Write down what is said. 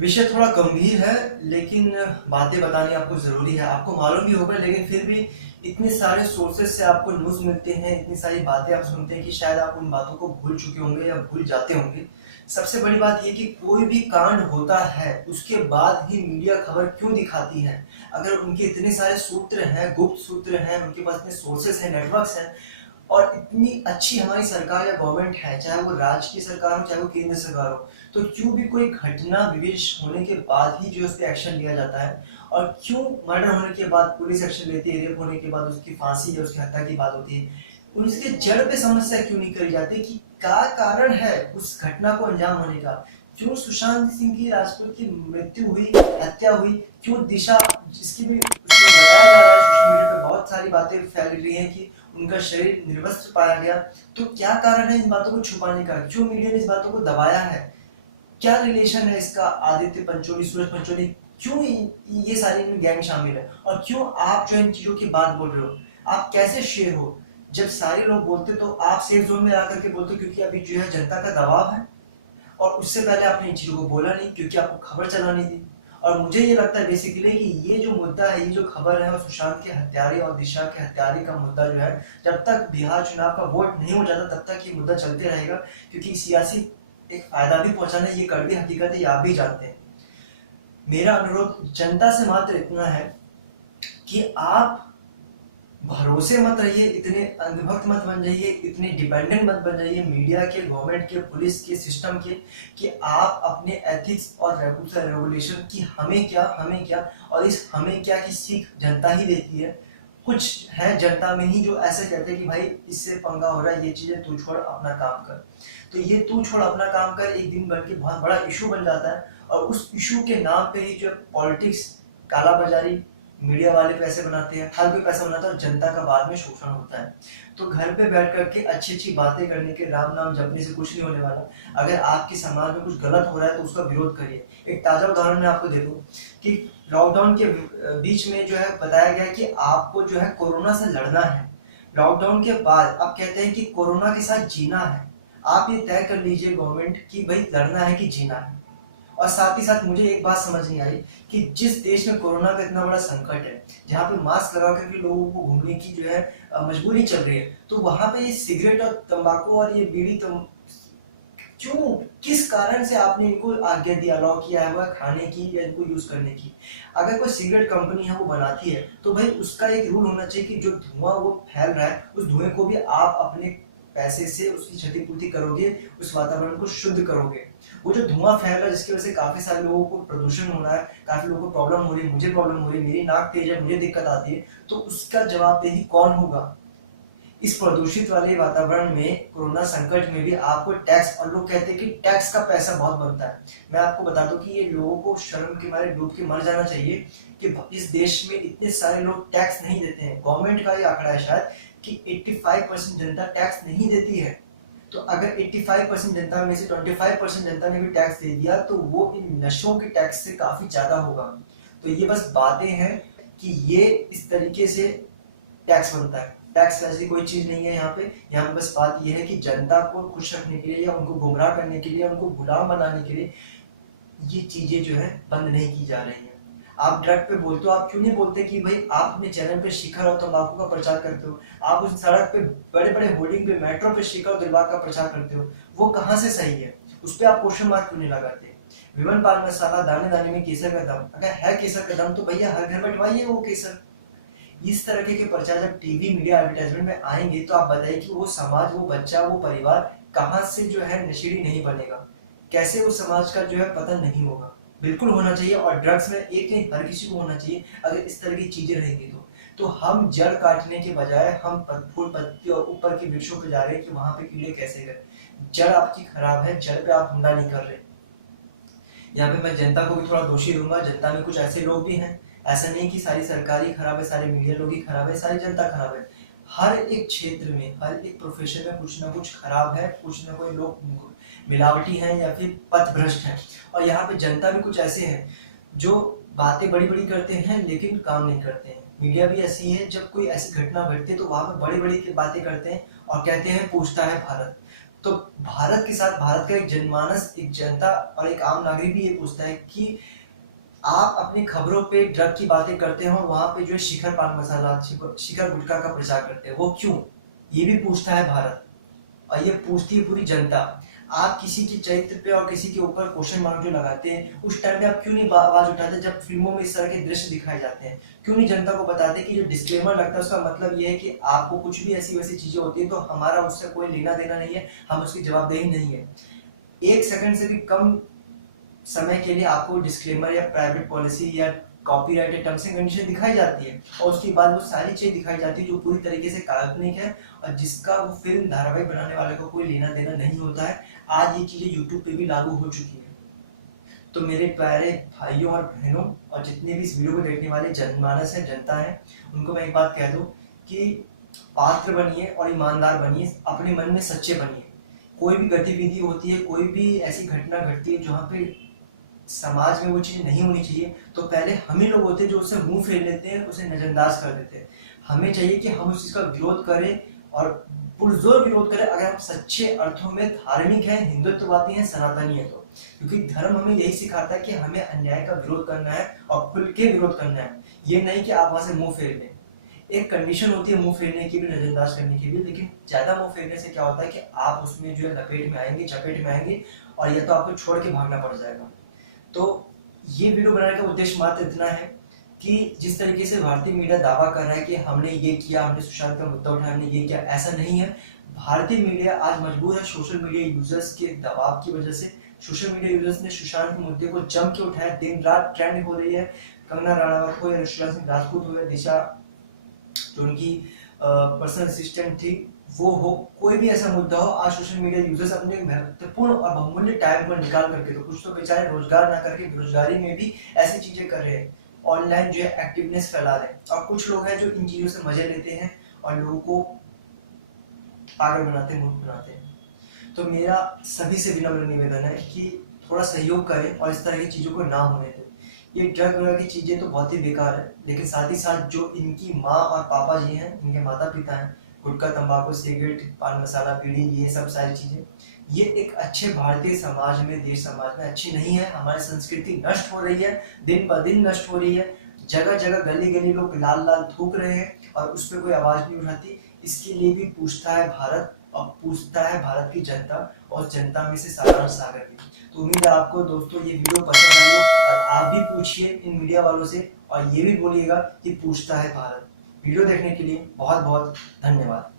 विषय थोड़ा गंभीर है, लेकिन बातें बतानी आपको ज़रूरी है। आपको मालूम भी होगा, लेकिन फिर भी इतने सारे सोर्सेज से आपको न्यूज़ मिलते हैं, इतनी सारी बातें आप सुनते हैं कि शायद आप उन बातों को भूल चुके होंगे या भूल जाते होंगे। सबसे बड़ी बात ये कि कोई भी कांड होता है, उसके बाद ही मीडिया खबर क्यों दिखाती है? अगर उनके इतने सारे सूत्र हैं, गुप्त सूत्र हैं, उनके पास इतने सोर्सेज हैं, नेटवर्क्स हैं, और इतनी अच्छी हमारी सरकार या गवर्नमेंट है, चाहे वो राज्य की सरकार हो चाहे वो केंद्र सरकार हो, तो क्यों भी कोई घटना विवेश होने के बाद ही जो उस पर एक्शन लिया जाता है? और क्यों मर्डर होने के बाद पुलिस एक्शन लेती है, रेप होने के बाद उसकी फांसी या उसकी हत्या की बात होती है, उसके जड़ पे समस्या क्यों नहीं करी जाती कि क्या कारण है उस घटना को अंजाम होने का? क्यों सुशांत सिंह की राजपूत की मृत्यु हुई, हत्या हुई? क्यों दिशा, जिसकी भी उसमें बताया जा रहा है, सोशल मीडिया पे बहुत सारी बातें फैल रही हैं कि उनका शरीर निर्वस्त्र पाया गया, तो क्या कारण है इन बातों को छुपाने का? क्यों मीडिया ने इस बातों को दबाया है? क्या रिलेशन है इसका आदित्य पंचोली, सूरज पंचोली, क्यों ये सारी इनमें गैंग शामिल है? और क्यों आप जो इन चीजों की बात बोल रहे हो, आप कैसे शेर हो? जब सारे लोग बोलते तो आप सेफ जोन में आकर के बोलते, क्योंकि अभी जो है जनता का दबाव है, और उससे पहले आपने इन चीजों को बोला नहीं क्योंकि आपको खबर चलानी थी। और मुझे ये लगता है बेसिकली कि ये जो मुद्दा है, ये जो खबर है, और सुशांत के हत्यारे और दिशा के हत्यारे का मुद्दा जो है, जब तक बिहार चुनाव का वोट नहीं हो जाता तब तक ये मुद्दा चलते रहेगा, क्योंकि सियासी एक फायदा भी पहुंचाना ये कड़वी हकीकत है, ये आप भी जानते हैं। मेरा अनुरोध जनता से मात्र इतना है कि आप भरोसे मत रहिए, इतने अंधभक्त मत बन जाइए, इतने डिपेंडेंट मत बन जाइए मीडिया के, गवर्नमेंट के, पुलिस के, सिस्टम के, कि आप अपने एथिक्स और रेगुलेशन की हमें क्या, और इस हमें क्या की सीख जनता ही देती है। कुछ है जनता में ही जो ऐसे कहते हैं कि भाई इससे पंगा हो रहा है, ये चीजें तू छोड़ अपना काम कर। तो ये तू छोड़ अपना काम कर एक दिन भर के बहुत बड़ा इशू बन जाता है, और उस इशू के नाम पे ही जो पॉलिटिक्स, काला बाजारी, मीडिया वाले पैसे बनाते हैं, हर कोई पैसा बनाता है, और जनता का बाद में शोषण होता है। तो घर पे बैठ करके अच्छी अच्छी बातें करने के, राम नाम जपने से कुछ नहीं होने वाला। अगर आपके समाज में कुछ गलत हो रहा है तो उसका विरोध करिए। एक ताजा उदाहरण मैं आपको दे दूं कि लॉकडाउन के बीच में जो है बताया गया कि आपको जो है कोरोना से लड़ना है। लॉकडाउन के बाद अब कहते हैं कि कोरोना के साथ जीना है। आप ये तय कर लीजिए गवर्नमेंट कि भाई लड़ना है कि जीना है। और साथ ही साथ मुझे एक बात समझ नहीं आई कि जिस देश में कोरोना का इतना बड़ा संकट है, जहाँ पे मास्क लगा करके लोगों को घूमने की जो है मजबूरी चल रही है, तो वहां पे ये सिगरेट और तंबाकू और ये बीड़ी क्यों, किस कारण से आपने इनको आज्ञा दी, अलाउ किया है वह खाने की या इनको यूज करने की? अगर कोई सिगरेट कंपनी है वो बनाती है, तो भाई उसका एक रूल होना चाहिए कि जो धुआं वो फैल रहा है, उस धुएं को भी आप अपने पैसे से उसकी क्षतिपूर्ति करोगे, उस वातावरण को शुद्ध करोगे। वो जो धुआं फैल रहा है जिसकी वजह से काफी सारे लोगों को प्रदूषण हो रहा है, काफी लोगों को प्रॉब्लम हो रही है, मुझे प्रॉब्लम हो रही है, मेरी नाक तेज है, मुझे दिक्कत आती है, तो उसका जवाबदेही कौन होगा? इस प्रदूषित वाले वातावरण में, कोरोना संकट में भी आपको टैक्स, और लोग कहते हैं कि टैक्स का पैसा बहुत बनता है। मैं आपको बता दूं कि ये लोगों को शर्म के मारे डूब के मर जाना चाहिए कि इस देश में इतने सारे लोग टैक्स नहीं देते हैं। गवर्नमेंट का ये आंकड़ा है शायद कि 85% जनता टैक्स नहीं देती है। तो अगर 85% जनता में से 25% जनता ने भी टैक्स दे दिया, तो वो इन नशों के टैक्स से काफी ज्यादा होगा। तो ये बस बातें हैं कि ये इस तरीके से टैक्स बनता है। टैक्स ऐसी कोई चीज नहीं है यहाँ पे बस बात ये है कि जनता को खुश रखने के लिए, या उनको गुमराह करने के लिए, उनको गुलाम बनाने के लिए ये चीजें जो है बंद नहीं की जा रही हैं। आप ड्रग पे बोलते हो, आप क्यों नहीं बोलते कि भाई आप अपने चैनल पे शिखर और तंबाकू का प्रचार करते हो, आप उस सड़क पे बड़े बड़े होर्डिंग पे मेट्रो पे शिखर और दिलबाग का प्रचार करते हो, वो कहाँ से सही है? उस पर आप क्वेश्चन मार्क क्यों नहीं लगाते? विमन पान मसाला, दाने दाने में केसर का दम, अगर है केसर का दम तो भैया हर घर बंटवाइए वो केसर। इस तरह के प्रचार जब टीवी मीडिया एडवर्टाइजमेंट में आएंगे, तो आप बताइए कि वो समाज, वो बच्चा, वो परिवार कहाँ से जो है नशेड़ी नहीं बनेगा? कैसे उस समाज का जो है पतन नहीं होगा? बिल्कुल होना चाहिए। और ड्रग्स में एक नहीं, हर किसी को होना चाहिए अगर इस तरह की चीजें रहेंगी तो हम जड़ काटने के बजाय हम फूल पत्ती और ऊपर के वृक्षों पे जा रहे हैं कि वहां पे कीड़े कैसे गए। जड़ आपकी खराब है, जड़ पे आप हमला नहीं कर रहे। यहाँ पे मैं जनता को भी थोड़ा दोषी दूंगा, जनता में कुछ ऐसे लोग भी हैं। ऐसा नहीं कि सारी सरकार ही खराब है, सारे मीडिया लोग ही खराब है, सारी जनता खराब है। हर एक क्षेत्र में, हर एक प्रोफेशन में कुछ ना कुछ खराब है, कुछ ना कोई लोग मिलावटी हैं या फिर पथभ्रष्ट हैं। और यहाँ पे जनता भी कुछ ऐसे हैं जो बातें बड़ी बड़ी करते हैं लेकिन काम नहीं करते हैं। मीडिया भी ऐसी है, जब कोई ऐसी घटना घटती है तो वहां पर बड़ी बड़ी बातें करते हैं और कहते हैं पूछता है भारत। तो भारत के साथ भारत का एक जनमानस, एक जनता और एक आम नागरिक भी ये पूछता है कि आप अपनी खबरों पे ड्रग की बातें करते हो और वहां पे जो है शिखर पान मसाला, शिखर गुटखा का प्रचार करते हैं, वो क्यों? ये भी पूछता है भारत, और ये पूछती है पूरी जनता। आप किसी के चरित्र पे और किसी के ऊपर क्वेश्चन मार्क जो लगाते हैं, उस टाइम पे आप क्यों नहीं आवाज उठाते जब फिल्मों में इस तरह के दृश्य दिखाए जाते हैं? क्यों नहीं जनता को बताते कि जो डिस्क्लेमर लगता है उसका मतलब ये है कि आपको कुछ भी ऐसी वैसी चीजें होती है तो हमारा उससे कोई लेना देना नहीं है, हम उसकी जवाबदेही नहीं है। 1 सेकंड से भी कम समय के लिए आपको डिस्क्लेमर या प्राइवेट पॉलिसी या कॉपीराइट या टर्म्स एंड कंडीशन दिखाई जाती है, और उसके बाद वो सारी चीज दिखाई जाती है जो पूरी तरीके से काल्पनिक है और जिसका वो फिल्म धारावाहिक बनाने वाले को कोई लेना देना नहीं होता है। आज ये चीजें यूट्यूब पे भी लागू हो चुकी है। तो मेरे प्यारे भाइयों और बहनों और जितने भी इस वीडियो को देखने वाले जनमानस है, जनता है, उनको मैं एक बात कह दूं कि पात्र बनिए और ईमानदार बनिए, अपने मन में सच्चे बनिए। कोई भी गतिविधि होती है, कोई भी ऐसी घटना घटती है जहाँ पे समाज में वो चीज नहीं होनी चाहिए, तो पहले हम ही लोग होते हैं जो उससे मुंह फेर लेते हैं, उसे नजरअंदाज कर देते हैं। हमें चाहिए कि हम उस चीज का विरोध करें और पुरजोर विरोध करें अगर हम सच्चे अर्थों में धार्मिक हैं, हिंदुत्ववादी हैं, सनातनी है तो। क्योंकि धर्म हमें यही सिखाता है कि हमें अन्याय का विरोध करना है और खुल के विरोध करना है, ये नहीं कि आप वहां से मुंह फेर लें। एक कंडीशन होती है मुंह फेरने की भी, नजरअंदाज करने की भी, लेकिन ज्यादा मुंह फेरने से क्या होता है कि आप उसमें जो है लपेट में आएंगे, चपेट में आएंगे, और या तो आपको छोड़ के भागना पड़ जाएगा। तो ये वीडियो बनाने का उद्देश्य मात्र इतना है कि जिस तरीके से भारतीय मीडिया दावा कर रहा है कि हमने ये किया, हमने सुशांत का मुद्दा उठाया, हमने ये किया, ऐसा नहीं है। भारतीय मीडिया आज मजबूर है सोशल मीडिया यूजर्स के दबाव की वजह से। सोशल मीडिया यूजर्स ने सुशांत के मुद्दे को जम के उठाया, दिन रात ट्रेंड हो रही है। कंगना रनावत हो या ऋषिराज सिंह राजपूत हो या दिशा जो उनकी पर्सनल असिस्टेंट थी वो हो, कोई भी ऐसा मुद्दा हो, आज सोशल मीडिया यूजर्स अपने महत्वपूर्ण और बहुमूल्य टाइम को निकाल करके, तो कुछ तो बेचारे रोजगार ना करके बेरोजगारी में भी ऐसी चीजें कर रहे हैं, ऑनलाइन जो है एक्टिवनेस फैला रहे हैं। और कुछ लोग हैं जो इन चीजों से मजे लेते हैं और लोगों को पागल बनाते हैं, मूर्ख बनाते हैं। तो मेरा सभी से विनम्र निवेदन है कि थोड़ा सहयोग करें और इस तरह की चीजों को ना होने दें। ये ड्रग वगैरह की चीजें तो बहुत ही बेकार है, लेकिन साथ ही साथ जो इनकी माँ और पापा जी हैं, इनके माता पिता हैं, गुटखा, तंबाकू, सिगरेट, पान मसाला, बीड़ी, ये सब सारी चीजें, ये एक अच्छे भारतीय समाज में, देश समाज में अच्छी नहीं है। हमारी संस्कृति नष्ट हो रही है, दिन ब दिन नष्ट हो रही है। जगह जगह गली गली लोग लाल लाल थूक रहे हैं और उस पर कोई आवाज नहीं उठाती। इसके लिए भी पूछता है भारत और पूछता है भारत की जनता, और जनता में से साधारण सागर भी। तो उम्मीद है आपको दोस्तों ये वीडियो पसंद आई हो और आप भी पूछिए इन मीडिया वालों से, और ये भी बोलिएगा कि पूछता है भारत। वीडियो देखने के लिए बहुत बहुत धन्यवाद।